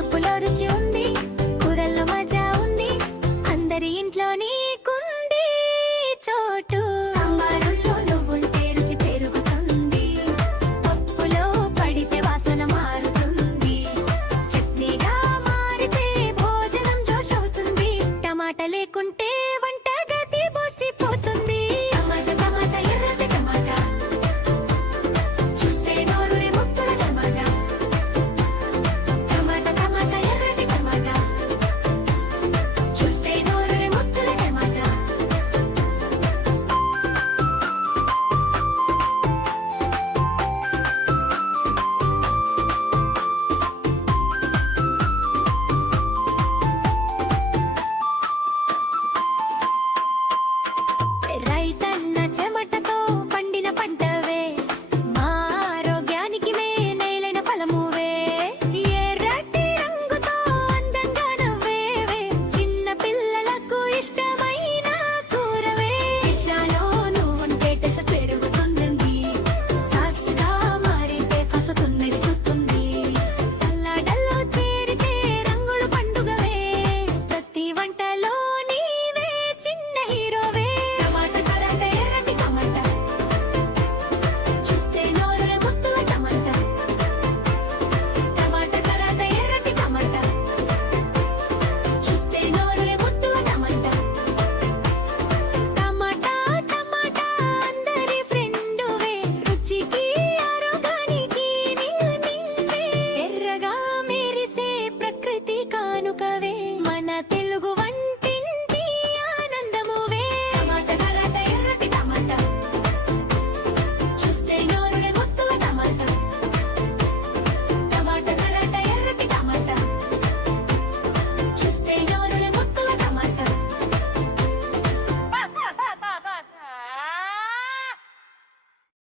పులుపులో రుచి ఉంది, కూరల్లో మజా ఉంది, అందరి ఇంట్లో నీకుంది చోటు. సాంబారుల్లో నువ్వుంటే రుచి పెరుగుతుంది, పప్పులో పడితే వాసన మారుతుంది, చట్నీగా మారితే భోజనం జోష్ అవుతుంది, టమాటా లేకుంటే వంట గది బోసిపోతుంది. టమాటా టమాటా ఎర్రటి టమాటా, చూస్తే నోరూరే ముద్దుల టమాటా. టమాటా టమాటా ఎర్రటి టమాటా, చూస్తే నోరూరే ముద్దుల టమాటా. రైతన్న చెమటతో పండిన పంటవే, మా ఆరోగ్యానికి మేలైన ఫలమువే. ఎర్రటి రంగుతో అందంగా నవ్వేవే, చిన్న పిల్లలకు ఇష్టమైన కూరవే. పిజ్జాలో నువ్వుంటే టేస్ట్ పెరుగుతుంది, సాస్గా మారితే ఫసుతుంది సుత్తుంది, సలాడల్లో చేరితే రంగులు పండుగవే, ప్రతి వంటలో నీవే చిన్న హీరోవే. టమాటా టమాటా ఎర్రటి టమాటా, చూస్తే నోరూరే ముద్దుల టమాటా. టమాటా టమాటా ఎర్రటి టమాటా, చూస్తే నోరూరే ముద్దుల టమాటా. టమాటా టమాటా అందరి ఫ్రెండువే, రుచికి ఆరోగ్యానికి నీవే, ఎర్రగా మెరిసే ప్రకృతి కానుకవే.